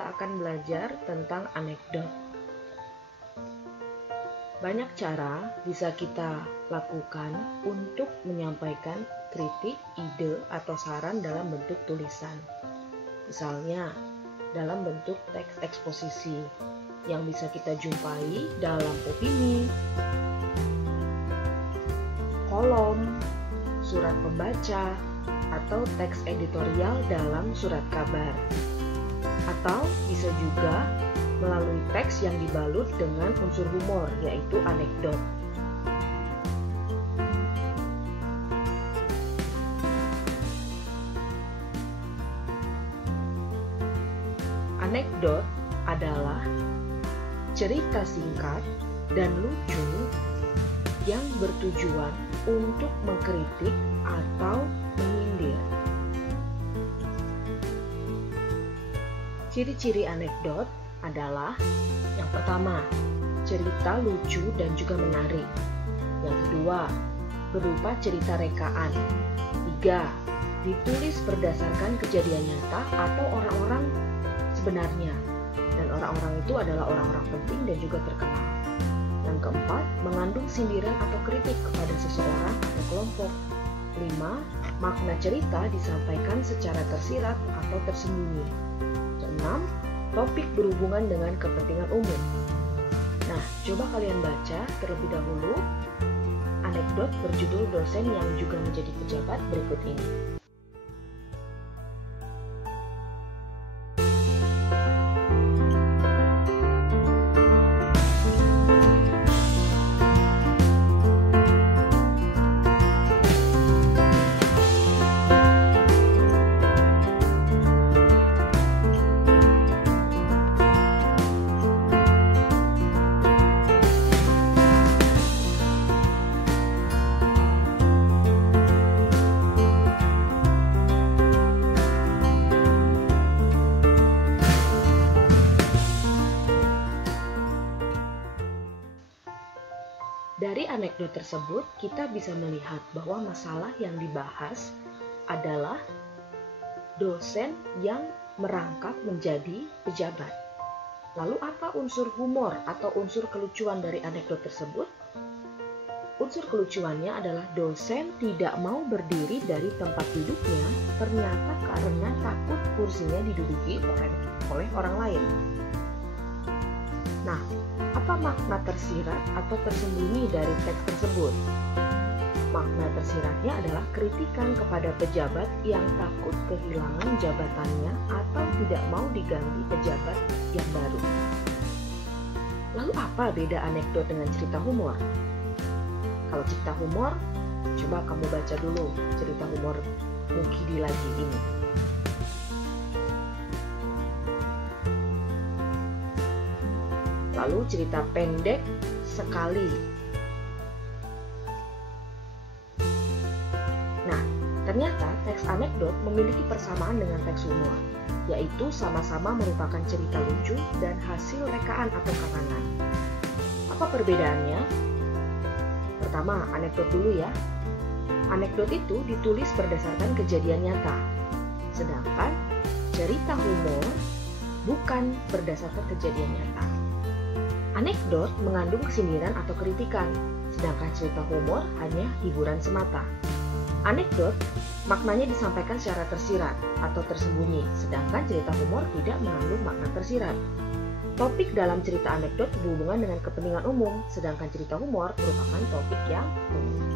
kita akan belajar tentang anekdot. Banyak cara bisa kita lakukan untuk menyampaikan kritik, ide, atau saran dalam bentuk tulisan. Misalnya, dalam bentuk teks eksposisi yang bisa kita jumpai dalam opini, kolom, surat pembaca, atau teks editorial dalam surat kabar. Atau bisa juga melalui teks yang dibalut dengan unsur humor, yaitu anekdot. Anekdot adalah cerita singkat dan lucu yang bertujuan untuk mengkritik atau menyindir. Ciri-ciri anekdot adalah yang pertama, cerita lucu dan juga menarik. Yang kedua, berupa cerita rekaan. 3, ditulis berdasarkan kejadian nyata atau orang-orang sebenarnya. Dan orang-orang itu adalah orang-orang penting dan juga terkenal. Yang keempat, mengandung sindiran atau kritik kepada seseorang atau kelompok. 5, makna cerita disampaikan secara tersirat atau tersembunyi. 6, topik berhubungan dengan kepentingan umum. Nah, coba kalian baca terlebih dahulu anekdot berjudul dosen yang juga menjadi pejabat berikut ini. Dari anekdot tersebut, kita bisa melihat bahwa masalah yang dibahas adalah dosen yang merangkap menjadi pejabat. Lalu apa unsur humor atau unsur kelucuan dari anekdot tersebut? Unsur kelucuannya adalah dosen tidak mau berdiri dari tempat duduknya ternyata karena takut kursinya diduduki oleh orang lain. Nah, apa makna tersirat atau tersembunyi dari teks tersebut? Makna tersiratnya adalah kritikan kepada pejabat yang takut kehilangan jabatannya atau tidak mau diganti pejabat yang baru. Lalu apa beda anekdot dengan cerita humor? Kalau cerita humor, coba kamu baca dulu cerita humor Mukidi lagi ini. Lalu cerita pendek sekali. Nah, ternyata teks anekdot memiliki persamaan dengan teks humor, yaitu sama-sama merupakan cerita lucu dan hasil rekaan atau karangan. Apa perbedaannya? Pertama, anekdot dulu ya. Anekdot itu ditulis berdasarkan kejadian nyata, sedangkan cerita humor bukan berdasarkan kejadian nyata. Anekdot mengandung sindiran atau kritikan, sedangkan cerita humor hanya hiburan semata. Anekdot maknanya disampaikan secara tersirat atau tersembunyi, sedangkan cerita humor tidak mengandung makna tersirat. Topik dalam cerita anekdot berhubungan dengan kepentingan umum, sedangkan cerita humor merupakan topik yang umum.